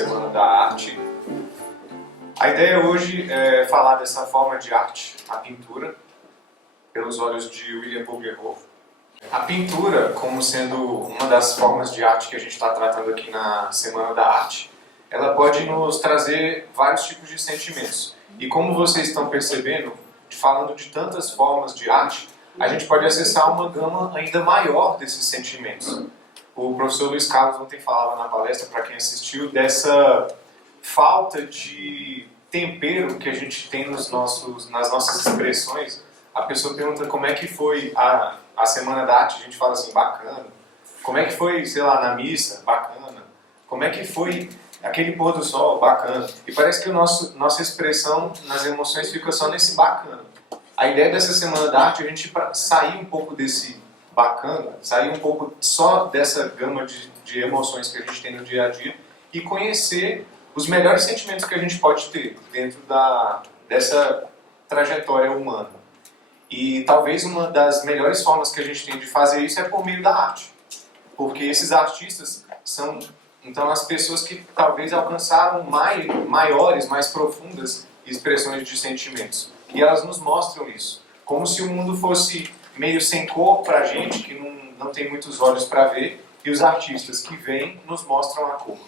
Semana da Arte. A ideia hoje é falar dessa forma de arte, a pintura, pelos olhos de William Bouguereau. A pintura, como sendo uma das formas de arte que a gente está tratando aqui na Semana da Arte, ela pode nos trazer vários tipos de sentimentos. E como vocês estão percebendo, falando de tantas formas de arte, a gente pode acessar uma gama ainda maior desses sentimentos. O professor Luiz Carlos ontem falava na palestra, para quem assistiu, dessa falta de tempero que a gente tem nas nossas expressões. A pessoa pergunta como é que foi a Semana da Arte, a gente fala assim, bacana. Como é que foi, sei lá, na missa? Bacana. Como é que foi aquele pôr do sol? Bacana. E parece que nossa expressão nas emoções fica só nesse bacana. A ideia dessa Semana da Arte é a gente sair um pouco desse bacana, sair um pouco só dessa gama de emoções que a gente tem no dia a dia e conhecer os melhores sentimentos que a gente pode ter dentro dessa trajetória humana. E talvez uma das melhores formas que a gente tem de fazer isso é por meio da arte. Porque esses artistas são, então, as pessoas que talvez alcançaram maiores, mais profundas expressões de sentimentos. E elas nos mostram isso. Como se o mundo fosse meio sem cor pra gente, que não tem muitos olhos para ver, e os artistas que vêm nos mostram a cor.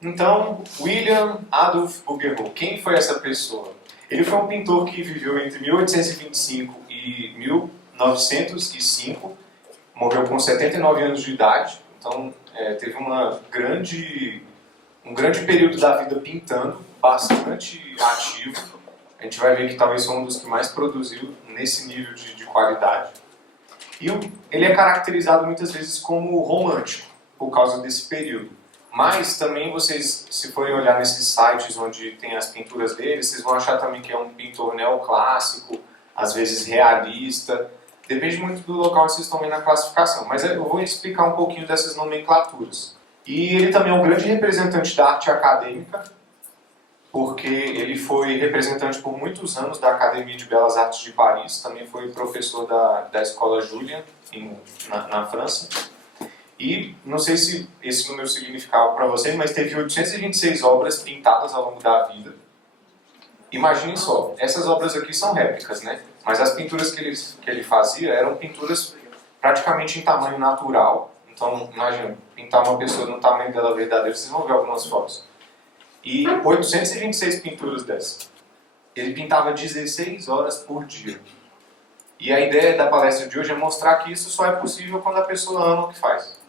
Então, William Adolphe Bouguereau, quem foi essa pessoa? Ele foi um pintor que viveu entre 1825 e 1905, morreu com 79 anos de idade, então teve um grande período da vida pintando, bastante ativo. A gente vai ver que talvez foi um dos que mais produziu nesse nível de qualidade. E ele é caracterizado muitas vezes como romântico, por causa desse período. Mas também vocês, se forem olhar nesses sites onde tem as pinturas dele, vocês vão achar também que é um pintor neoclássico, às vezes realista. Depende muito do local onde vocês estão vendo a classificação. Mas eu vou explicar um pouquinho dessas nomenclaturas. E ele também é um grande representante da arte acadêmica, porque ele foi representante por muitos anos da Academia de Belas Artes de Paris, também foi professor da Escola Julian, na França. E não sei se esse número significava para vocês, mas teve 826 obras pintadas ao longo da vida. Imaginem só, essas obras aqui são réplicas, né? Mas as pinturas que ele fazia eram pinturas praticamente em tamanho natural. Então, imagina, pintar uma pessoa no tamanho dela verdadeiro, vocês vão ver algumas fotos. E 826 pinturas dessas. Ele pintava 16 horas por dia. E a ideia da palestra de hoje é mostrar que isso só é possível quando a pessoa ama o que faz.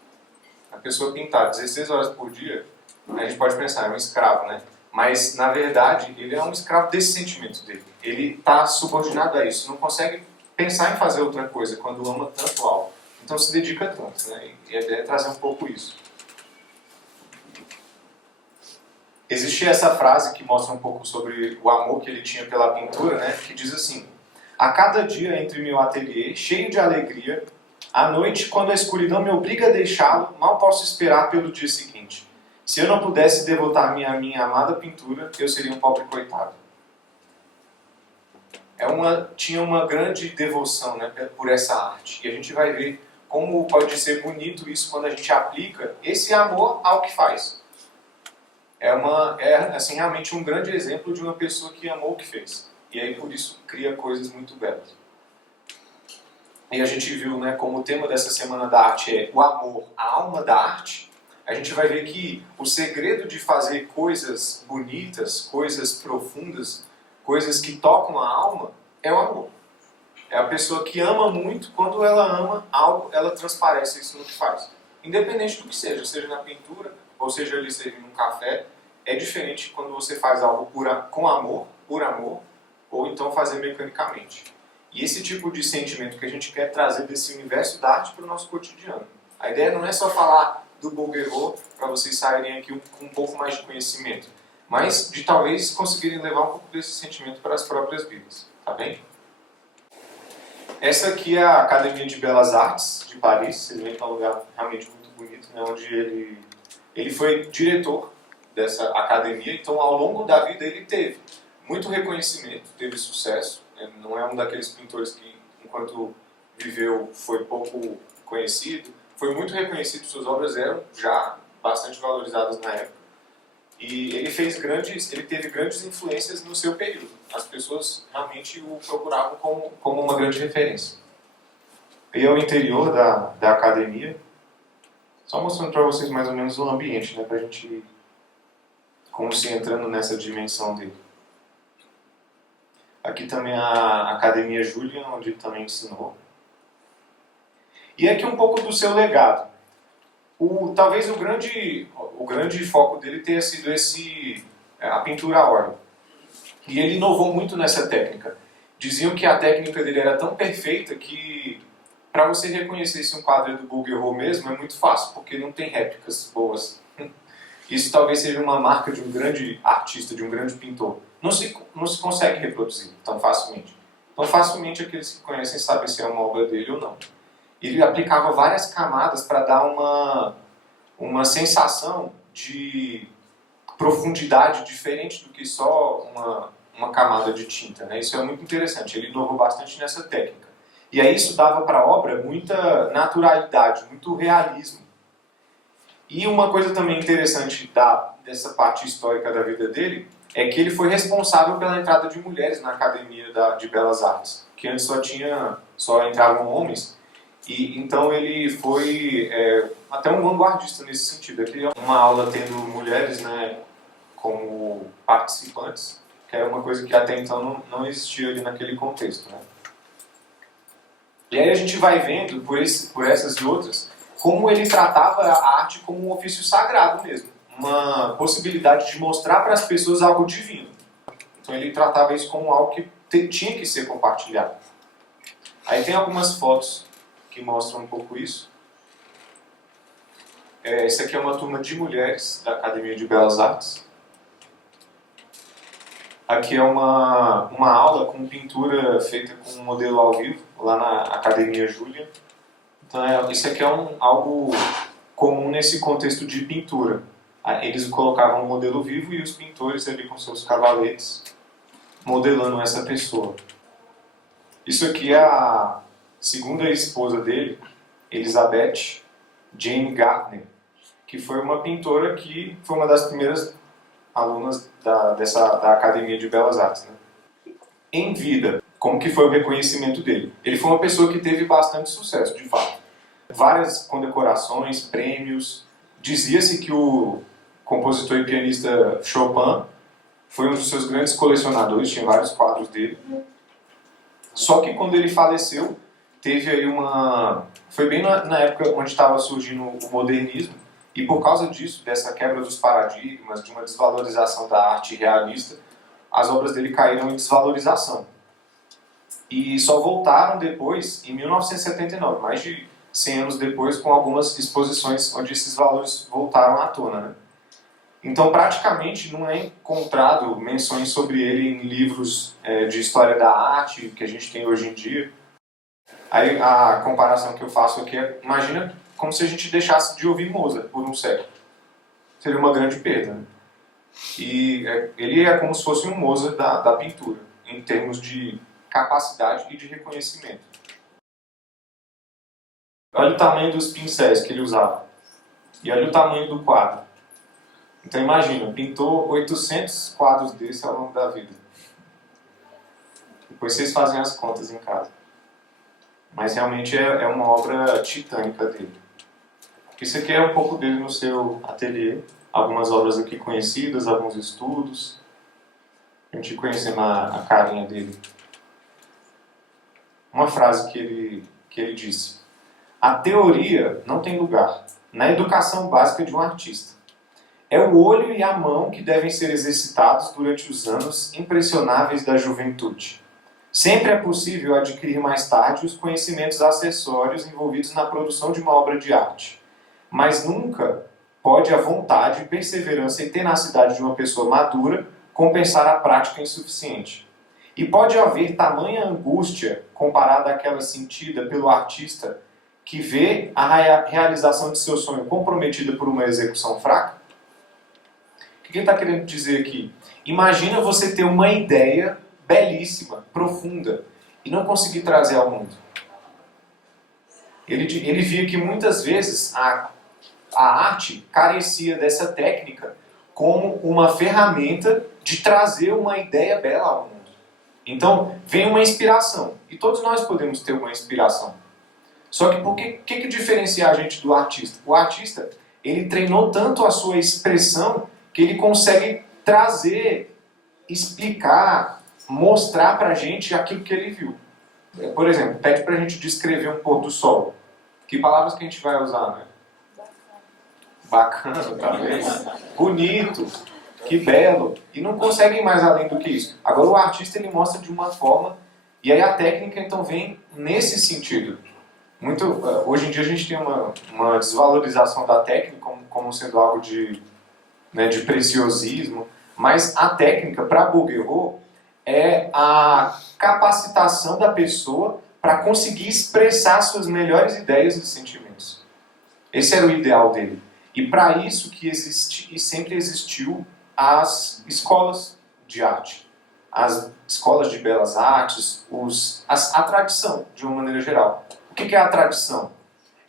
A pessoa pintar 16 horas por dia, a gente pode pensar, é um escravo, né? Mas, na verdade, ele é um escravo desse sentimento dele. Ele está subordinado a isso, não consegue pensar em fazer outra coisa quando ama tanto algo. Então se dedica tanto, né? E a ideia é trazer um pouco isso. Existe essa frase que mostra um pouco sobre o amor que ele tinha pela pintura, né? Que diz assim: a cada dia entre meu ateliê, cheio de alegria, à noite, quando a escuridão me obriga a deixá-lo, mal posso esperar pelo dia seguinte. Se eu não pudesse devotar-me à minha amada pintura, eu seria um pobre coitado. Tinha uma grande devoção, né, por essa arte. E a gente vai ver como pode ser bonito isso quando a gente aplica esse amor ao que faz. Assim, realmente um grande exemplo de uma pessoa que amou o que fez. E aí, por isso, cria coisas muito belas. E a gente viu, né, como o tema dessa Semana da Arte é o amor, a alma da arte. A gente vai ver que o segredo de fazer coisas bonitas, coisas profundas, coisas que tocam a alma, é o amor. É a pessoa que ama muito, quando ela ama algo, ela transparece isso no que faz. Independente do que seja na pintura, ou seja ali servindo um café, é diferente quando você faz algo com amor, por amor, ou então fazer mecanicamente. E esse tipo de sentimento que a gente quer trazer desse universo da arte para o nosso cotidiano. A ideia não é só falar do Bouguereau para vocês saírem aqui com um pouco mais de conhecimento, mas de talvez conseguirem levar um pouco desse sentimento para as próprias vidas, tá bem? Essa aqui é a Academia de Belas Artes de Paris, vocês veem que é um lugar realmente muito bonito, né, onde ele foi diretor dessa academia, então ao longo da vida ele teve muito reconhecimento, teve sucesso. Não é um daqueles pintores que, enquanto viveu, foi pouco conhecido. Foi muito reconhecido, suas obras eram já bastante valorizadas na época. E ele teve grandes influências no seu período. As pessoas realmente o procuravam como uma grande referência. E é o interior da academia, só mostrando para vocês mais ou menos o ambiente, né, para a gente ir como se entrando nessa dimensão dele. Aqui também a Academia Julian, onde ele também ensinou. E aqui um pouco do seu legado. Talvez o grande foco dele tenha sido a pintura a óleo. E ele inovou muito nessa técnica. Diziam que a técnica dele era tão perfeita que, para você reconhecer se um quadro é do Bouguereau mesmo, é muito fácil, porque não tem réplicas boas. Isso talvez seja uma marca de um grande artista, de um grande pintor. Não se consegue reproduzir tão facilmente. Tão facilmente aqueles que conhecem sabem se é uma obra dele ou não. Ele aplicava várias camadas para dar uma sensação de profundidade diferente do que só uma camada de tinta, né? Isso é muito interessante, ele inovou bastante nessa técnica. E aí isso dava para a obra muita naturalidade, muito realismo. E uma coisa também interessante dessa parte histórica da vida dele é que ele foi responsável pela entrada de mulheres na Academia de Belas Artes, que antes só entravam homens. E então ele foi até um vanguardista nesse sentido. Aqui é uma aula tendo mulheres, né, como participantes, que era uma coisa que até então não existia ali naquele contexto, né? E aí a gente vai vendo, por essas e outras, como ele tratava a arte como um ofício sagrado mesmo. Uma possibilidade de mostrar para as pessoas algo divino. Então ele tratava isso como algo que tinha que ser compartilhado. Aí tem algumas fotos que mostram um pouco isso. Essa aqui é uma turma de mulheres da Academia de Belas Artes. Aqui é uma aula com pintura feita com um modelo ao vivo, lá na Academia Julian. Então isso aqui é algo comum nesse contexto de pintura. Eles colocavam um modelo vivo e os pintores ali com seus cavaletes modelando essa pessoa. Isso aqui é a segunda esposa dele, Elizabeth Jane Gardner, que foi uma pintora que foi uma das primeiras alunas da Academia de Belas Artes, né? Em vida, como que foi o reconhecimento dele? Ele foi uma pessoa que teve bastante sucesso, de fato. Várias condecorações, prêmios. Dizia-se que o compositor e pianista Chopin foi um dos seus grandes colecionadores, tinha vários quadros dele. Só que quando ele faleceu, teve aí foi bem na época onde estava surgindo o modernismo, e por causa disso, dessa quebra dos paradigmas, de uma desvalorização da arte realista, as obras dele caíram em desvalorização. E só voltaram depois, em 1979, mais de 100 anos depois, com algumas exposições onde esses valores voltaram à tona, né? Então, praticamente, não é encontrado menções sobre ele em livros de história da arte que a gente tem hoje em dia. Aí a comparação que eu faço aqui é, imagina como se a gente deixasse de ouvir Mozart por um século. Seria uma grande perda, né? E ele é como se fosse um Mozart da pintura, em termos de capacidade e de reconhecimento. Olha o tamanho dos pincéis que ele usava. E olha o tamanho do quadro. Então imagina, pintou 800 quadros desse ao longo da vida. Depois vocês fazem as contas em casa. Mas realmente é uma obra titânica dele. Isso aqui é um pouco dele no seu ateliê. Algumas obras aqui conhecidas, alguns estudos. A gente conhecendo a carinha dele. Uma frase que ele disse: a teoria não tem lugar na educação básica de um artista. É o olho e a mão que devem ser exercitados durante os anos impressionáveis da juventude. Sempre é possível adquirir mais tarde os conhecimentos acessórios envolvidos na produção de uma obra de arte. Mas nunca pode a vontade, perseverança e tenacidade de uma pessoa madura compensar a prática insuficiente. E pode haver tamanha angústia comparada àquela sentida pelo artista que vê a realização de seu sonho comprometida por uma execução fraca? O que ele está querendo dizer aqui? Imagina você ter uma ideia belíssima, profunda, e não conseguir trazer ao mundo. Ele via que muitas vezes a arte carecia dessa técnica como uma ferramenta de trazer uma ideia bela ao mundo. Então, vem uma inspiração. E todos nós podemos ter uma inspiração. Só que o que diferencia a gente do artista? O artista, ele treinou tanto a sua expressão que ele consegue trazer, explicar, mostrar pra gente aquilo que ele viu. Por exemplo, pede pra gente descrever um pôr do sol. Que palavras que a gente vai usar, né? Bacana, talvez. Bonito. Que belo. E não consegue ir mais além do que isso. Agora o artista ele mostra de uma forma, e aí a técnica então vem nesse sentido. Hoje em dia a gente tem uma desvalorização da técnica como sendo algo de preciosismo, mas a técnica para Bouguereau é a capacitação da pessoa para conseguir expressar suas melhores ideias e sentimentos. Esse era o ideal dele. E para isso que existe e sempre existiu as escolas de arte, as escolas de belas artes, a tradição, de uma maneira geral. O que é a tradição?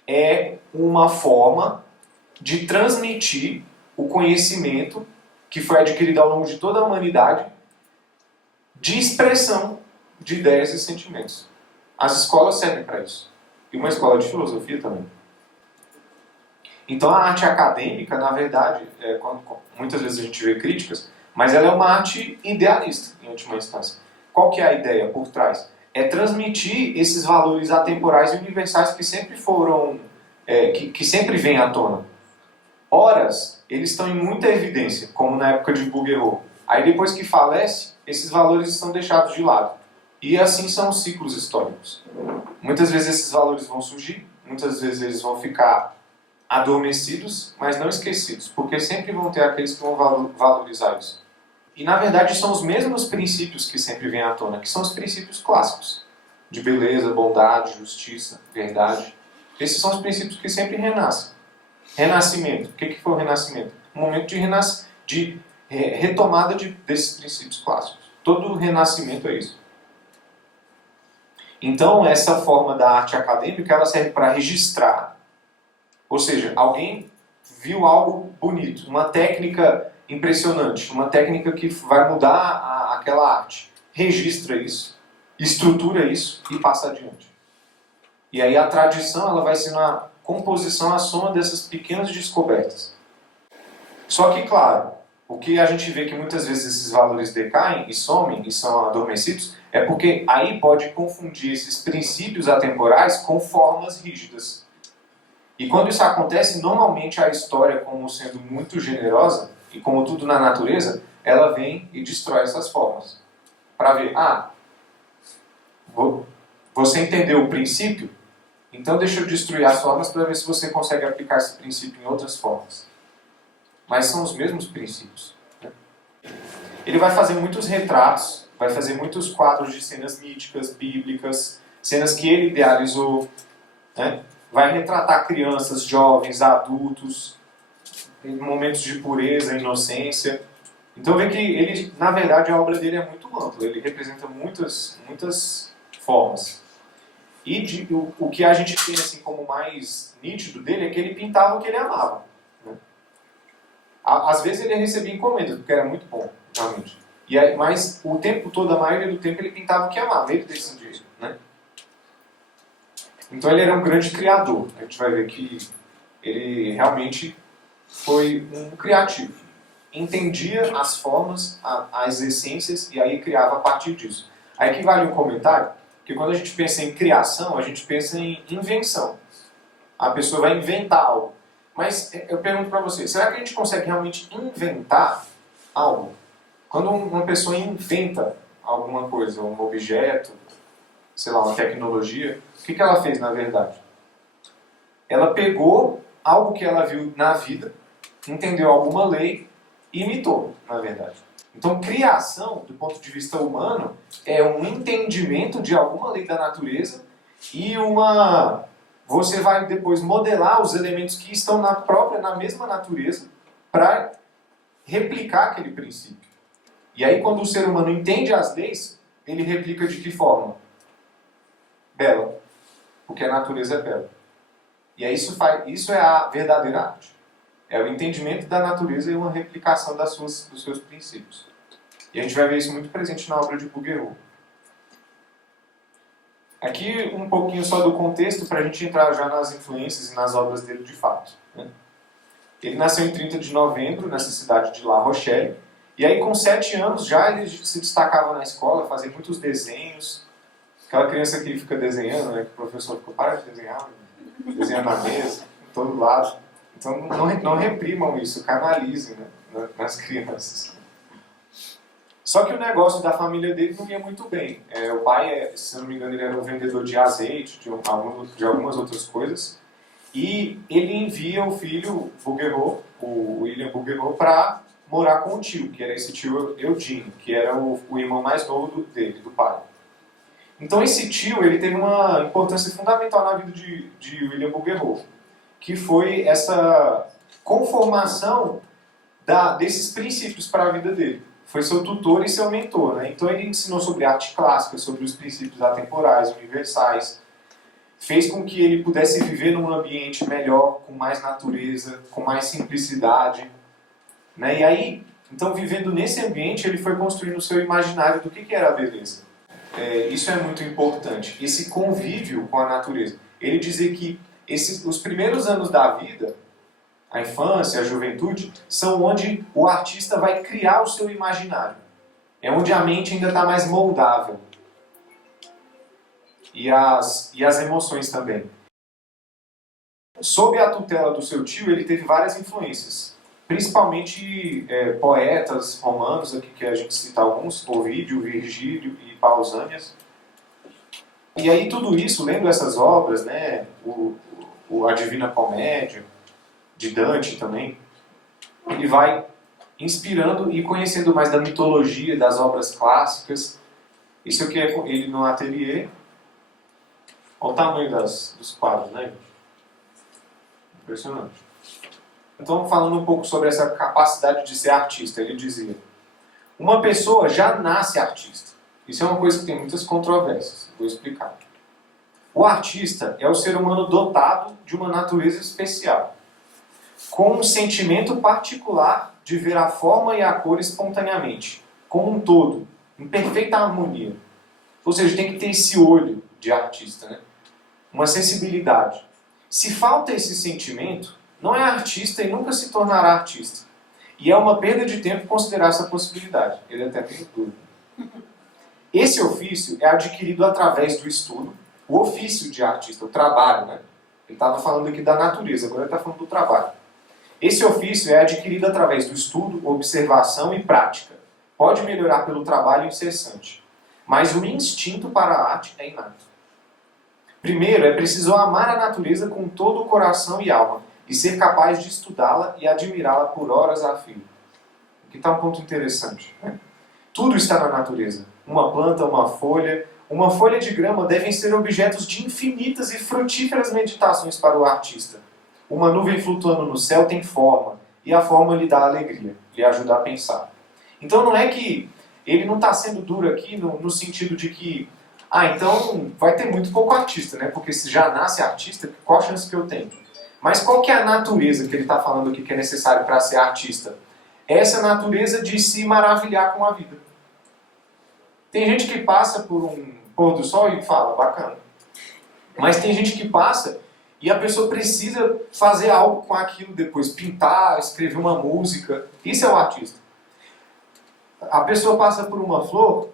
É uma forma de transmitir o conhecimento que foi adquirido ao longo de toda a humanidade de expressão de ideias e sentimentos. As escolas servem para isso. E uma escola de filosofia também. Então a arte acadêmica, na verdade, muitas vezes a gente vê críticas, mas ela é uma arte idealista, em última instância. Qual que é a ideia por trás? É transmitir esses valores atemporais e universais que sempre foram, que sempre vêm à tona. Horas, eles estão em muita evidência, como na época de Bouguereau. Aí depois que falece, esses valores são deixados de lado. E assim são os ciclos históricos. Muitas vezes esses valores vão surgir, muitas vezes eles vão ficar adormecidos, mas não esquecidos, porque sempre vão ter aqueles que vão valorizar isso. E na verdade são os mesmos princípios que sempre vêm à tona, que são os princípios clássicos, de beleza, bondade, justiça, verdade. Esses são os princípios que sempre renascem. Renascimento. O que foi o renascimento? Um momento de retomada desses princípios clássicos. Todo renascimento é isso. Então, essa forma da arte acadêmica, ela serve para registrar. Ou seja, alguém viu algo bonito, uma técnica impressionante, uma técnica que vai mudar aquela arte. Registra isso, estrutura isso e passa adiante. E aí a tradição, ela vai sendo a composição, a soma dessas pequenas descobertas. Só que, claro, o que a gente vê que muitas vezes esses valores decaem e somem e são adormecidos é porque aí pode confundir esses princípios atemporais com formas rígidas. E quando isso acontece, normalmente a história, como sendo muito generosa, e como tudo na natureza, ela vem e destrói essas formas. Para ver, você entendeu o princípio? Então deixa eu destruir as formas para ver se você consegue aplicar esse princípio em outras formas. Mas são os mesmos princípios. Né? Ele vai fazer muitos retratos, vai fazer muitos quadros de cenas míticas, bíblicas, cenas que ele idealizou, né? Vai retratar crianças, jovens, adultos, em momentos de pureza, inocência. Então vê que ele, na verdade, a obra dele é muito ampla, ele representa muitas formas. E o que a gente tem assim como mais nítido dele é que ele pintava o que ele amava. Né? Às vezes ele recebia encomendas, porque era muito bom, realmente. Mas o tempo todo, a maioria do tempo, ele pintava o que amava, ele decidia. Né? Então ele era um grande criador. A gente vai ver que ele realmente foi um criativo. Entendia as formas, as essências, e aí criava a partir disso. Aí que vale um comentário, que quando a gente pensa em criação, a gente pensa em invenção. A pessoa vai inventar algo. Mas eu pergunto para você, será que a gente consegue realmente inventar algo? Quando uma pessoa inventa alguma coisa, um objeto, sei lá, uma tecnologia, o que ela fez na verdade? Ela pegou algo que ela viu na vida, entendeu alguma lei e imitou, na verdade. Então, criação, do ponto de vista humano, é um entendimento de alguma lei da natureza e você vai depois modelar os elementos que estão na mesma natureza para replicar aquele princípio. E aí, quando o ser humano entende as leis, ele replica de que forma? Bela. Porque a natureza é bela. E aí isso é a verdadeira arte. É o entendimento da natureza e uma replicação dos seus princípios. E a gente vai ver isso muito presente na obra de Bouguereau. Aqui um pouquinho só do contexto para a gente entrar já nas influências e nas obras dele de fato, né? Ele nasceu em 30 de novembro, nessa cidade de La Rochelle. E aí, com 7 anos, já ele se destacava na escola, fazia muitos desenhos. Aquela criança que fica desenhando, né, que o professor ficou, para de desenhar, desenhando na mesa, em todo lado. Então, não reprimam isso, canalizem, né, nas crianças. Só que o negócio da família dele não ia muito bem. O pai, se não me engano, ele era um vendedor de azeite, de algumas outras coisas. E ele envia o filho, Bouguereau, o William Bouguereau, para morar com o tio, que era esse tio Eugene, que era o irmão mais novo dele, do pai. Então esse tio ele teve uma importância fundamental na vida de William Bouguereau, que foi essa conformação desses princípios para a vida dele. Foi seu tutor e seu mentor, né? Então ele ensinou sobre arte clássica, sobre os princípios atemporais, universais, fez com que ele pudesse viver num ambiente melhor, com mais natureza, com mais simplicidade, né? E aí, então vivendo nesse ambiente, ele foi construindo o seu imaginário do que era a beleza. Isso é muito importante, esse convívio com a natureza. Ele dizia que os primeiros anos da vida, a infância, a juventude, são onde o artista vai criar o seu imaginário. É onde a mente ainda está mais moldável. E as emoções também. Sob a tutela do seu tio, ele teve várias influências. Principalmente poetas romanos, aqui que a gente cita alguns, Ovídio, Virgílio e Pausanias. E aí tudo isso, lendo essas obras, né, a Divina Comédia, de Dante também, ele vai inspirando e conhecendo mais da mitologia, das obras clássicas. Isso aqui é ele no ateliê. Olha o tamanho dos quadros, né? Impressionante. Então, falando um pouco sobre essa capacidade de ser artista, ele dizia: uma pessoa já nasce artista. Isso é uma coisa que tem muitas controvérsias. Vou explicar. O artista é o ser humano dotado de uma natureza especial, com um sentimento particular de ver a forma e a cor espontaneamente, como um todo, em perfeita harmonia. Ou seja, tem que ter esse olho de artista, né? Uma sensibilidade. Se falta esse sentimento, não é artista e nunca se tornará artista. E é uma perda de tempo considerar essa possibilidade. Ele até tem dúvida. Esse ofício é adquirido através do estudo, o ofício de artista, o trabalho, né? Ele estava falando aqui da natureza, agora ele está falando do trabalho. Esse ofício é adquirido através do estudo, observação e prática. Pode melhorar pelo trabalho incessante. Mas o instinto para a arte é inato. Primeiro, é preciso amar a natureza com todo o coração e alma, e ser capaz de estudá-la e admirá-la por horas a fio. Aqui está um ponto interessante, né? Tudo está na natureza. Uma planta, uma folha de grama devem ser objetos de infinitas e frutíferas meditações para o artista. Uma nuvem flutuando no céu tem forma, e a forma lhe dá alegria, lhe ajuda a pensar. Então não é que ele não está sendo duro aqui no sentido de que então vai ter muito pouco artista, né? Porque se já nasce artista, qual a chance que eu tenho? Mas qual que é a natureza que ele está falando aqui que é necessário para ser artista? É essa natureza de se maravilhar com a vida. Tem gente que passa por um pôr do sol e fala, bacana. Mas tem gente que passa e a pessoa precisa fazer algo com aquilo depois, pintar, escrever uma música. Isso é o artista. A pessoa passa por uma flor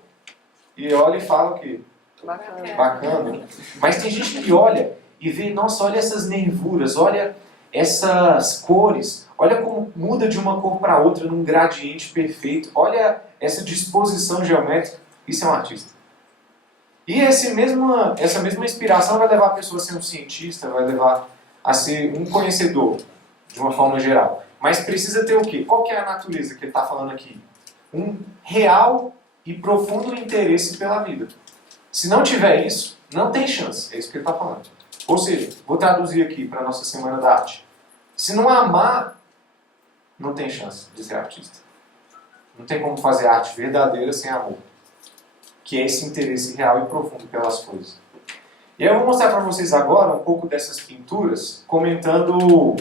e olha e fala o quê? Bacana. Bacana. Mas tem gente que olha e vê, nossa, olha essas nervuras, olha essas cores, olha como muda de uma cor para outra num gradiente perfeito, olha essa disposição geométrica. Isso é um artista. E essa mesma inspiração vai levar a pessoa a ser um cientista, vai levar a ser um conhecedor, de uma forma geral. Mas precisa ter o quê? Qual que é a natureza que ele está falando aqui? Um real e profundo interesse pela vida. Se não tiver isso, não tem chance. É isso que ele está falando. Ou seja, vou traduzir aqui para a nossa Semana da Arte. Se não amar, não tem chance de ser artista. Não tem como fazer arte verdadeira sem amor. Que é esse interesse real e profundo pelas coisas. E eu vou mostrar para vocês agora um pouco dessas pinturas, comentando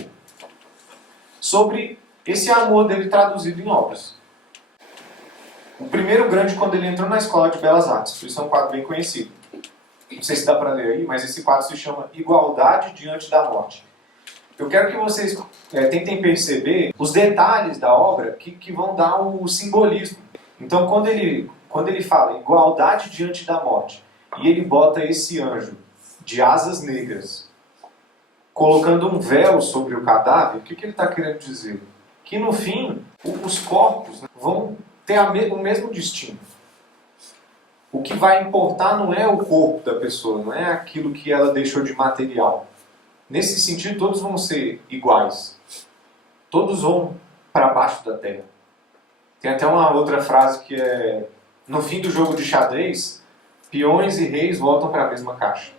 sobre esse amor dele traduzido em obras. O primeiro grande, quando ele entrou na Escola de Belas Artes, por isso é um quadro bem conhecido. Não sei se dá para ler aí, mas esse quadro se chama Igualdade Diante da Morte. Eu quero que vocês tentem perceber os detalhes da obra que vão dar o simbolismo. Então, quando ele fala igualdade diante da morte, e ele bota esse anjo de asas negras, colocando um véu sobre o cadáver, o que ele está querendo dizer? Que no fim, os corpos vão ter o mesmo destino. O que vai importar não é o corpo da pessoa, não é aquilo que ela deixou de material. Nesse sentido, todos vão ser iguais. Todos vão para baixo da terra. Tem até uma outra frase que é: no fim do jogo de xadrez, peões e reis voltam para a mesma caixa.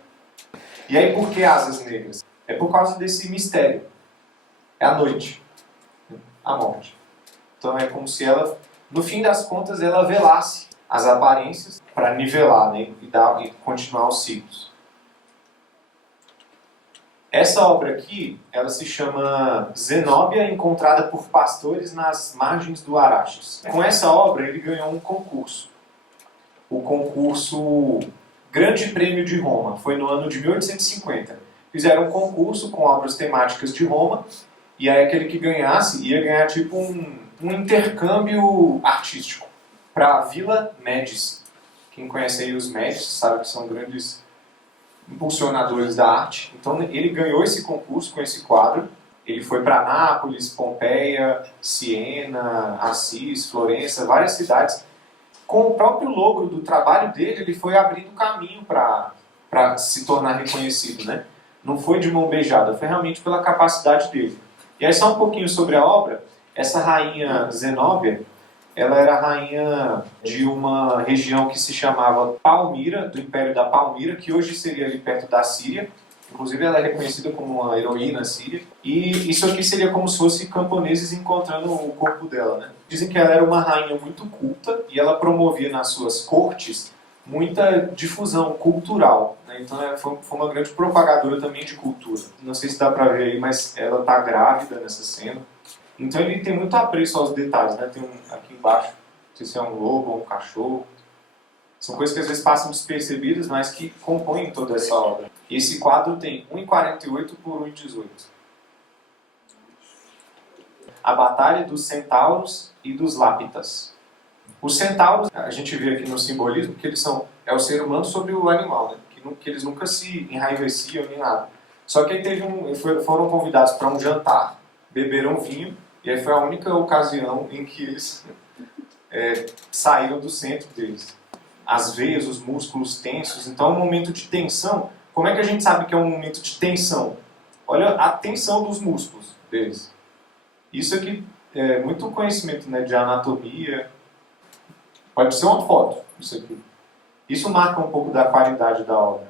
E aí, por que asas negras? É por causa desse mistério. É a noite. A morte. Então é como se ela, no fim das contas, ela velasse as aparências para nivelar, né, e continuar os ciclos. Essa obra aqui, ela se chama Zenóbia encontrada por pastores nas margens do Araxes. Com essa obra ele ganhou um concurso. O concurso Grande Prêmio de Roma. Foi no ano de 1850. Fizeram um concurso com obras temáticas de Roma, e aí aquele que ganhasse ia ganhar tipo um intercâmbio artístico para a Vila Médici. Quem conhece aí os Médici sabe que são grandes impulsionadores da arte. Então ele ganhou esse concurso com esse quadro. Ele foi para Nápoles, Pompeia, Siena, Assis, Florença, várias cidades. Com o próprio logro do trabalho dele, ele foi abrindo caminho para se tornar reconhecido, né? Não foi de mão beijada, foi realmente pela capacidade dele. E aí só um pouquinho sobre a obra. Essa rainha Zenóbia, ela era rainha de uma região que se chamava Palmira, do Império da Palmira, que hoje seria ali perto da Síria. Inclusive ela é reconhecida como uma heroína síria. E isso aqui seria como se fosse camponeses encontrando o corpo dela, né? Dizem que ela era uma rainha muito culta e ela promovia nas suas cortes muita difusão cultural, né? Então ela foi uma grande propagadora também de cultura. Não sei se dá pra ver aí, mas ela está grávida nessa cena. Então ele tem muito apreço aos detalhes, né? Tem aqui embaixo, não sei se é um lobo ou um cachorro. São coisas que às vezes passam despercebidas, mas que compõem toda essa obra. E esse quadro tem 1,48 por 1,18. A Batalha dos Centauros e dos Lápitas. Os centauros, a gente vê aqui no simbolismo que eles é o ser humano sobre o animal, né? Que eles nunca se enraiveciam nem nada. Só que aí foram convidados para um jantar, beberam vinho, e aí foi a única ocasião em que eles saíram do centro deles. As veias, os músculos tensos, então é um momento de tensão. Como é que a gente sabe que é um momento de tensão? Olha a tensão dos músculos deles. Isso aqui é muito conhecimento, né, de anatomia. Pode ser uma foto, isso aqui. Isso marca um pouco da qualidade da obra.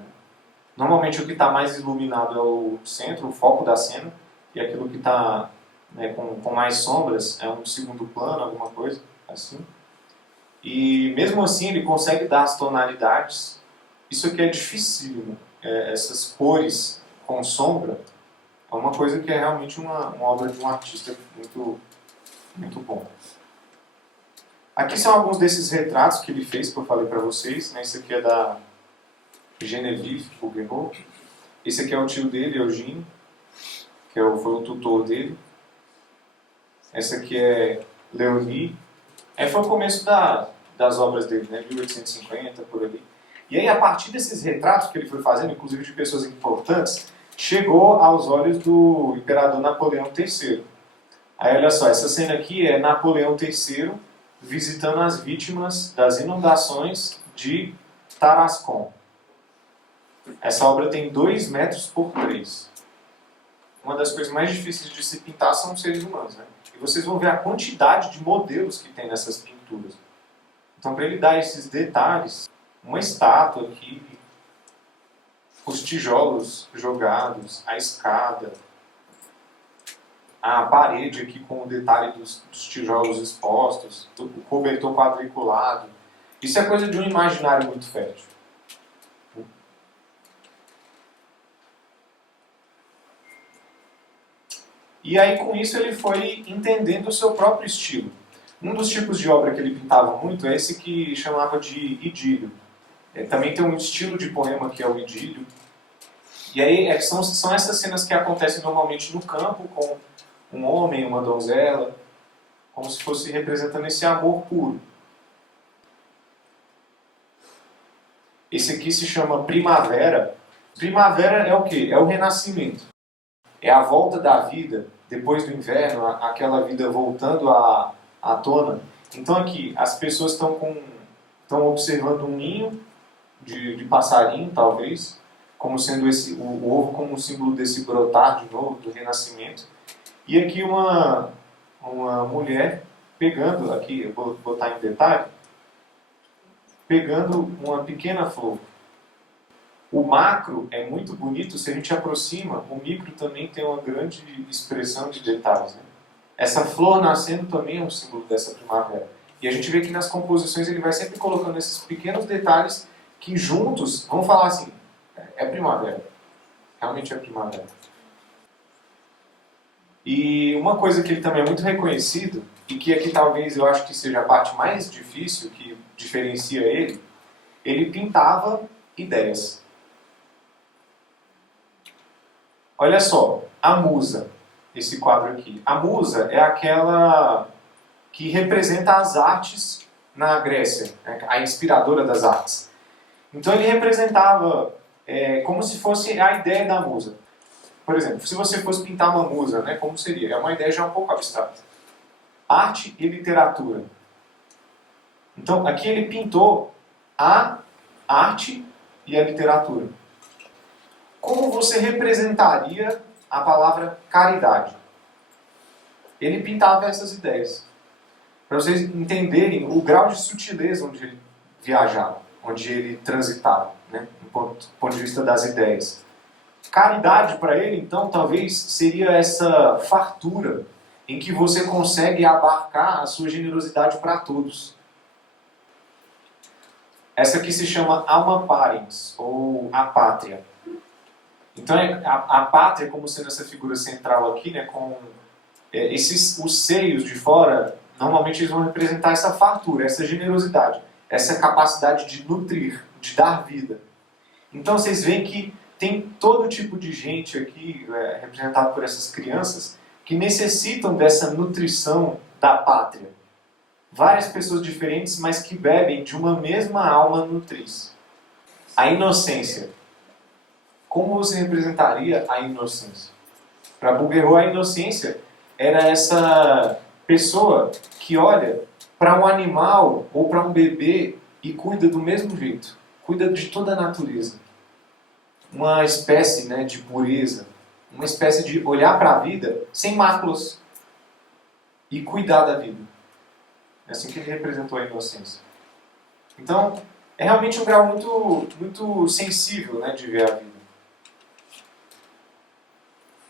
Normalmente o que está mais iluminado é o centro, o foco da cena, e aquilo que está, né, com mais sombras é um segundo plano, alguma coisa assim. E mesmo assim ele consegue dar as tonalidades. Isso aqui é dificílimo. Essas cores com sombra é uma coisa que é realmente uma obra de um artista muito, muito bom. Aqui são alguns desses retratos que ele fez, que eu falei para vocês. Esse aqui é da Genevieve Bouguereau. Esse aqui é o tio dele, Eugênio, que foi o tutor dele. Essa aqui é Leonie. Foi o começo das obras dele, né? 1850, por ali. E aí, a partir desses retratos que ele foi fazendo, inclusive de pessoas importantes, chegou aos olhos do imperador Napoleão III. Aí, olha só, essa cena aqui é Napoleão III visitando as vítimas das inundações de Tarascon. Essa obra tem 2 metros por 3. Uma das coisas mais difíceis de se pintar são os seres humanos, né? E vocês vão ver a quantidade de modelos que tem nessas pinturas. Então, para ele dar esses detalhes, uma estátua aqui, os tijolos jogados, a escada, a parede aqui com o detalhe dos tijolos expostos, o cobertor quadriculado. Isso é coisa de um imaginário muito fértil. E aí com isso ele foi entendendo o seu próprio estilo. Um dos tipos de obra que ele pintava muito é esse que chamava de idílio. Também tem um estilo de poema que é o idílio. E aí são essas cenas que acontecem normalmente no campo, com um homem, uma donzela, como se fosse representando esse amor puro. Esse aqui se chama Primavera. Primavera é o quê? É o renascimento. É a volta da vida depois do inverno, aquela vida voltando à tona. Então aqui, as pessoas estão observando um ninho de passarinho, talvez, como sendo o ovo como um símbolo desse brotar de novo, do renascimento. E aqui uma mulher pegando, aqui eu vou botar em detalhe, pegando uma pequena flor. O macro é muito bonito, se a gente aproxima, o micro também tem uma grande expressão de detalhes. Né? Essa flor nascendo também é um símbolo dessa primavera. E a gente vê que nas composições ele vai sempre colocando esses pequenos detalhes que juntos vão falar assim, é primavera. Realmente é primavera. E uma coisa que ele também é muito reconhecido, e que aqui talvez eu acho que seja a parte mais difícil, que diferencia ele pintava ideias. Olha só, a musa, esse quadro aqui. A musa é aquela que representa as artes na Grécia, né? A inspiradora das artes. Então ele representava como se fosse a ideia da musa. Por exemplo, se você fosse pintar uma musa, né, como seria? É uma ideia já um pouco abstrata. Arte e literatura. Então aqui ele pintou a arte e a literatura. Como você representaria a palavra caridade? Ele pintava essas ideias. Para vocês entenderem o grau de sutileza onde ele viajava, onde ele transitava, né? Do ponto de vista das ideias. Caridade para ele, então, talvez seria essa fartura em que você consegue abarcar a sua generosidade para todos. Essa aqui se chama alma parens, ou a pátria. Então, a pátria, como sendo essa figura central aqui, né, com os seios de fora, normalmente eles vão representar essa fartura, essa generosidade, essa capacidade de nutrir, de dar vida. Então, vocês veem que tem todo tipo de gente aqui, representado por essas crianças, que necessitam dessa nutrição da pátria. Várias pessoas diferentes, mas que bebem de uma mesma alma nutriz. A inocência. Como você representaria a inocência? Para Bouguereau, a inocência era essa pessoa que olha para um animal ou para um bebê e cuida do mesmo jeito. Cuida de toda a natureza. Uma espécie, né, de pureza. Uma espécie de olhar para a vida sem máculas e cuidar da vida. É assim que ele representou a inocência. Então, é realmente um grau muito, muito sensível, né, de ver a vida.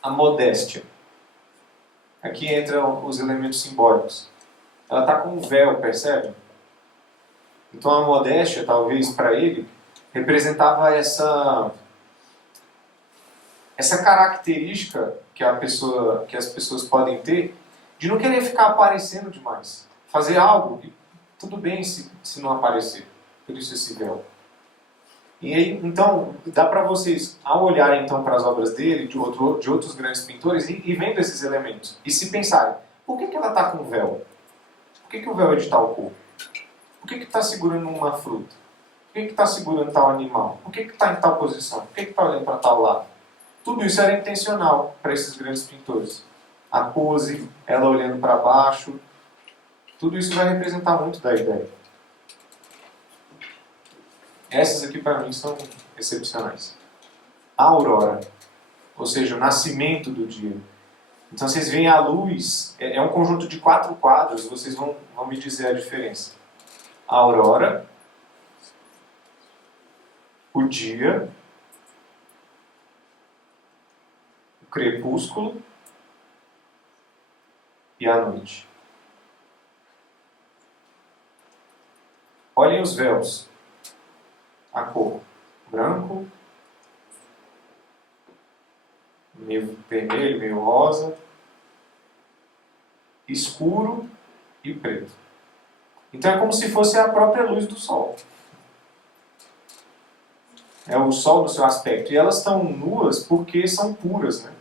A modéstia. Aqui entram os elementos simbólicos. Ela está com um véu, percebe? Então a modéstia, talvez para ele, representava essa característica que as pessoas podem ter de não querer ficar aparecendo demais. Fazer algo, e tudo bem se não aparecer. Por isso esse véu. E aí, então, dá para vocês, ao olharem então para as obras dele, de outros grandes pintores, e vendo esses elementos, e se pensarem, por que ela está com véu? Por que o véu é de tal cor? Por que está segurando uma fruta? Por que está segurando tal animal? Por que está em tal posição? Por que está olhando para tal lado? Tudo isso era intencional para esses grandes pintores. A pose, ela olhando para baixo, tudo isso vai representar muito da ideia. Essas aqui para mim são excepcionais. A aurora, ou seja, o nascimento do dia. Então vocês veem a luz, é um conjunto de 4 quadros, vocês vão me dizer a diferença. A aurora, o dia, o crepúsculo e a noite. Olhem os véus. A cor branco, meio vermelho, meio rosa, escuro e preto. Então é como se fosse a própria luz do sol. É o sol no seu aspecto. E elas estão nuas porque são puras, né?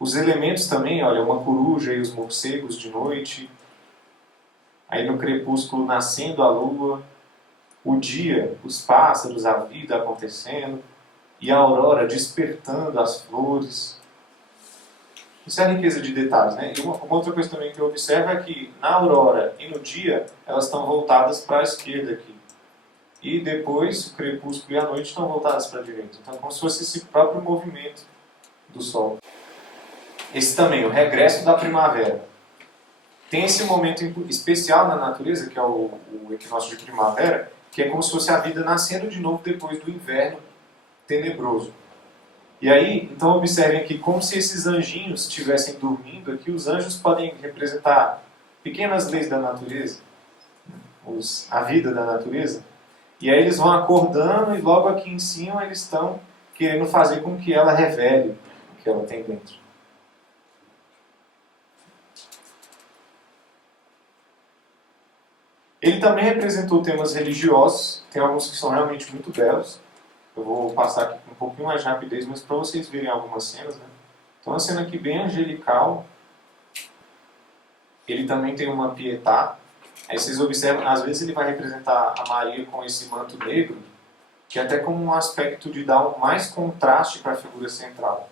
Os elementos também, olha, uma coruja e os morcegos de noite. Aí no crepúsculo nascendo a lua. O dia, os pássaros, a vida acontecendo. E a aurora despertando as flores. Isso é a riqueza de detalhes, né? E uma outra coisa também que eu observo é que na aurora e no dia, elas estão voltadas para a esquerda aqui. E depois, o crepúsculo e a noite estão voltadas para a direita. Então é como se fosse esse próprio movimento do Sol. Esse também, o regresso da primavera. Tem esse momento especial na natureza, que é o equinócio de primavera, que é como se fosse a vida nascendo de novo depois do inverno tenebroso. E aí, então observem aqui, como se esses anjinhos estivessem dormindo aqui, os anjos podem representar pequenas leis da natureza, a vida da natureza, e aí eles vão acordando e logo aqui em cima eles estão querendo fazer com que ela revele o que ela tem dentro. Ele também representou temas religiosos, tem alguns que são realmente muito belos. Eu vou passar aqui com um pouquinho mais de rapidez, mas para vocês verem algumas cenas, né? Então, uma cena aqui bem angelical. Ele também tem uma pietà. Aí vocês observam, às vezes ele vai representar a Maria com esse manto negro, que é até como um aspecto de dar mais contraste para a figura central.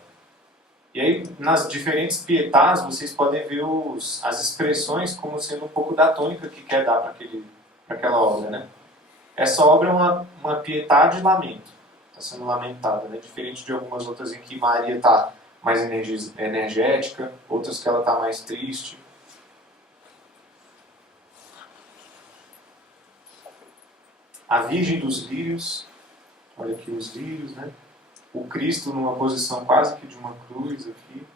E aí, nas diferentes pietás, vocês podem ver as expressões como sendo um pouco da tônica que quer dar para aquela obra, né? Essa obra é uma pietá de lamento. Está sendo lamentada, né? Diferente de algumas outras em que Maria está mais energética, outras que ela está mais triste. A Virgem dos Lírios, olha aqui os lírios, né? O Cristo numa posição quase que de uma cruz aqui.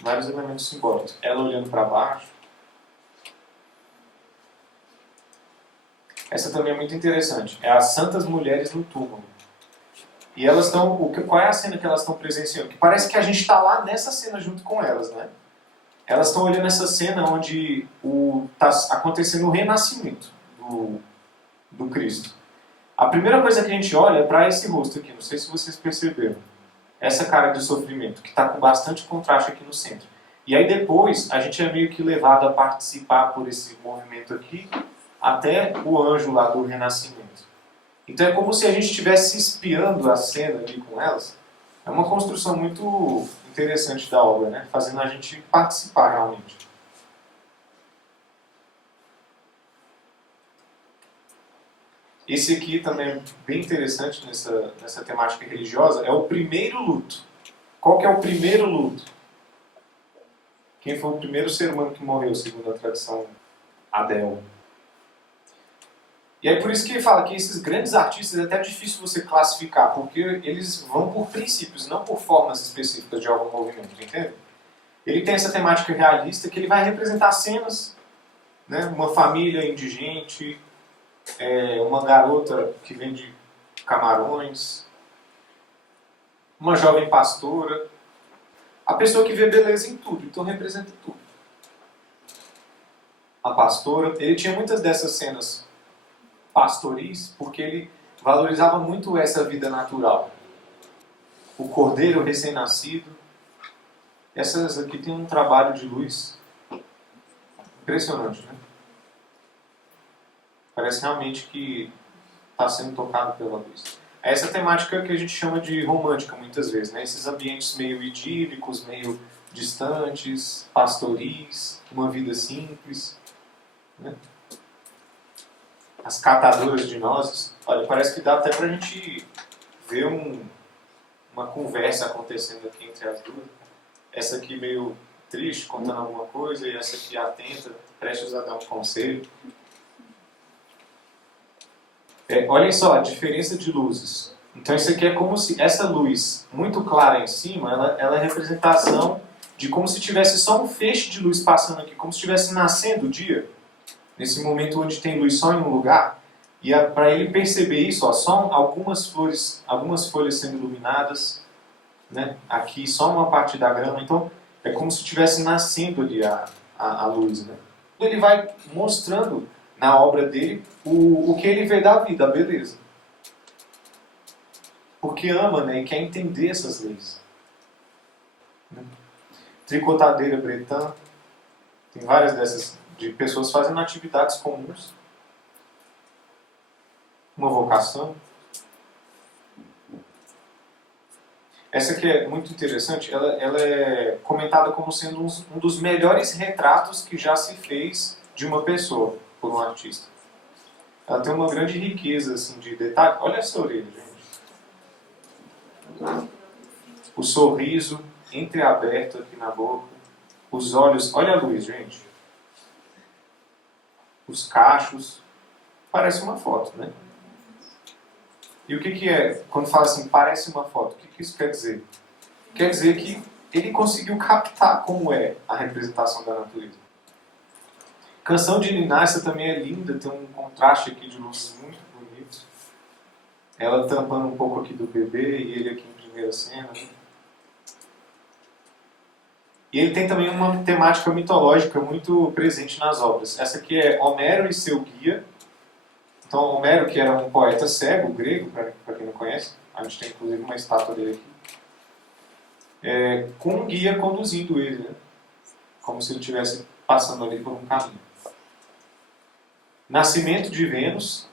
Vários elementos simbólicos. Ela olhando para baixo. Essa também é muito interessante. É as Santas Mulheres no Túmulo. E elas estão... Qual é a cena que elas estão presenciando? Que parece que a gente está lá nessa cena junto com elas, né? Elas estão olhando essa cena onde está acontecendo o renascimento do Cristo. A primeira coisa que a gente olha é para esse rosto aqui. Não sei se vocês perceberam. Essa cara de sofrimento, que está com bastante contraste aqui no centro. E aí depois, a gente é meio que levado a participar por esse movimento aqui, até o anjo lá do renascimento. Então é como se a gente estivesse espiando a cena ali com elas. É uma construção muito interessante da obra, né? Fazendo a gente participar realmente. Esse aqui também é bem interessante nessa temática religiosa. É o primeiro luto. Qual que é o primeiro luto? Quem foi o primeiro ser humano que morreu, segundo a tradição Adel? E aí por isso que ele fala que esses grandes artistas é até difícil você classificar, porque eles vão por princípios, não por formas específicas de algum movimento, entende? Ele tem essa temática realista que ele vai representar cenas, né? Uma família indigente, uma garota que vende camarões, uma jovem pastora, a pessoa que vê beleza em tudo, então representa tudo. A pastora, ele tinha muitas dessas cenas pastoris, porque ele valorizava muito essa vida natural. O cordeiro recém-nascido. Essas aqui tem um trabalho de luz impressionante, né? Parece realmente que está sendo tocado pela luz. É essa temática que a gente chama de romântica muitas vezes, né? Esses ambientes meio idílicos, meio distantes, pastoris, uma vida simples, né? As catadoras de nozes. Olha, parece que dá até pra gente ver uma conversa acontecendo aqui entre as duas. Essa aqui meio triste, contando alguma coisa, e essa aqui atenta, prestes a dar um conselho. Olhem só a diferença de luzes. Então isso aqui é como se essa luz muito clara em cima, ela é a representação de como se tivesse só um feixe de luz passando aqui, como se estivesse nascendo o dia. Nesse momento onde tem luz só em um lugar, e para ele perceber isso, ó, só algumas folhas sendo iluminadas, né? Aqui só uma parte da grama. Então É como se estivesse nascendo ali a luz, né? Ele vai mostrando na obra dele o que ele vê da vida, a beleza. Porque ama, né? E quer entender essas leis. Tricotadeira Bretan, tem várias dessas de pessoas fazendo atividades comuns. Uma vocação. Essa aqui é muito interessante, ela é comentada como sendo um dos melhores retratos que já se fez de uma pessoa, por um artista. Ela tem uma grande riqueza assim, de detalhe. Olha essa orelha, gente. O sorriso entreaberto aqui na boca. Os olhos, olha a luz, gente. Os cachos. Parece uma foto, né? E o que é, quando fala assim, parece uma foto, o que isso quer dizer? Quer dizer que ele conseguiu captar como é a representação da natureza. Canção de Niná, essa também é linda, tem um contraste aqui de luzes muito bonito. Ela tampando um pouco aqui do bebê e ele aqui em primeira cena. Né? E ele tem também uma temática mitológica muito presente nas obras. Essa aqui é Homero e seu guia. Então, Homero, que era um poeta cego, grego, para quem não conhece, a gente tem inclusive uma estátua dele aqui, com um guia conduzindo ele, né? Como se ele estivesse passando ali por um caminho. Nascimento de Vênus,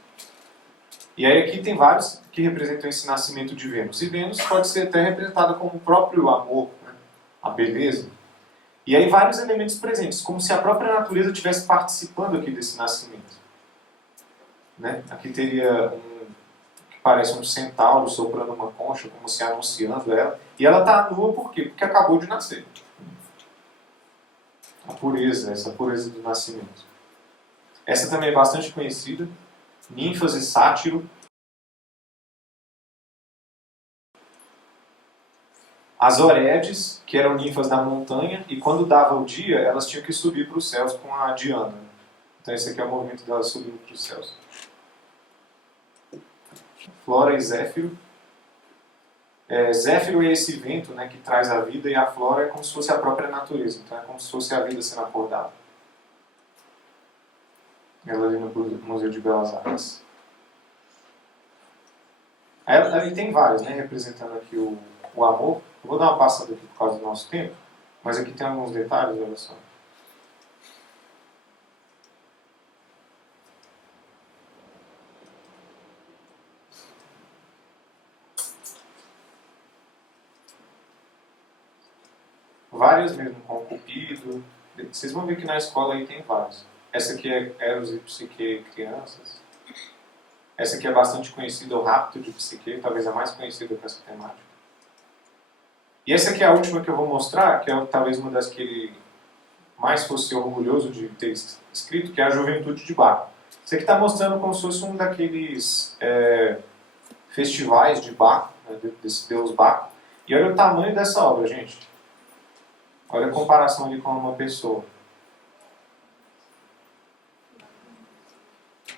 e aí aqui tem vários que representam esse nascimento de Vênus. E Vênus pode ser até representada como o próprio amor, né? A beleza. E aí vários elementos presentes, como se a própria natureza estivesse participando aqui desse nascimento. Né? Aqui teria que parece um centauro soprando uma concha, como se anunciando ela. E ela está nua por quê? Porque acabou de nascer. A pureza, essa pureza do nascimento. Essa também é bastante conhecida. Ninfas e Sátiro. As Oredes, que eram ninfas da montanha, e quando dava o dia, elas tinham que subir para os céus com a Diana. Então esse aqui é o movimento delas subindo para os céus. Flora e Zéfiro. Zéfiro é esse vento, né, que traz a vida, e a flora é como se fosse a própria natureza. Então é como se fosse a vida sendo acordada. Ela ali no Museu de Belas Artes. Aí tem vários, né, representando aqui o amor. Eu vou dar uma passada aqui por causa do nosso tempo, mas aqui tem alguns detalhes, olha só. Várias mesmo, com Cupido. Vocês vão ver que na escola aí tem vários. Essa aqui é Eros e Psique Crianças. Essa aqui é bastante conhecida, o Rapto de Psique, talvez a mais conhecida com essa temática. E essa aqui é a última que eu vou mostrar, que é talvez uma das que ele mais fosse orgulhoso de ter escrito, que é a Juventude de Bach. Isso aqui está mostrando como se fosse um daqueles festivais de Bach, né, desse deus Bach. E olha o tamanho dessa obra, gente. Olha a comparação ali com uma pessoa.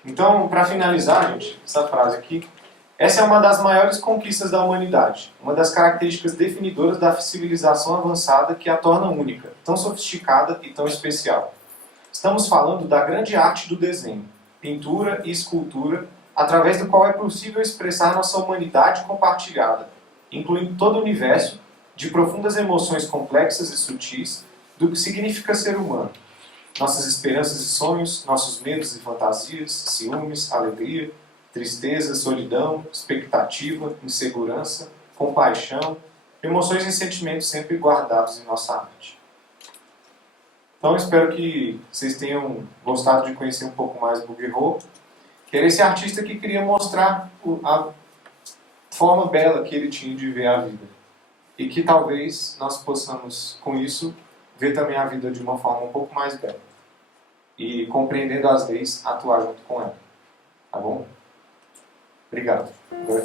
Então, para finalizar, gente, essa frase aqui. Essa é uma das maiores conquistas da humanidade. Uma das características definidoras da civilização avançada que a torna única, tão sofisticada e tão especial. Estamos falando da grande arte do desenho, pintura e escultura, através do qual é possível expressar nossa humanidade compartilhada, incluindo todo o universo, de profundas emoções complexas e sutis do que significa ser humano. Nossas esperanças e sonhos, nossos medos e fantasias, ciúmes, alegria, tristeza, solidão, expectativa, insegurança, compaixão, emoções e sentimentos sempre guardados em nossa mente. Então espero que vocês tenham gostado de conhecer um pouco mais Bouguereau, que era esse artista que queria mostrar a forma bela que ele tinha de ver a vida. E que talvez nós possamos, com isso, ver também a vida de uma forma um pouco mais bela. E, compreendendo as leis, atuar junto com ela. Tá bom? Obrigado. Agora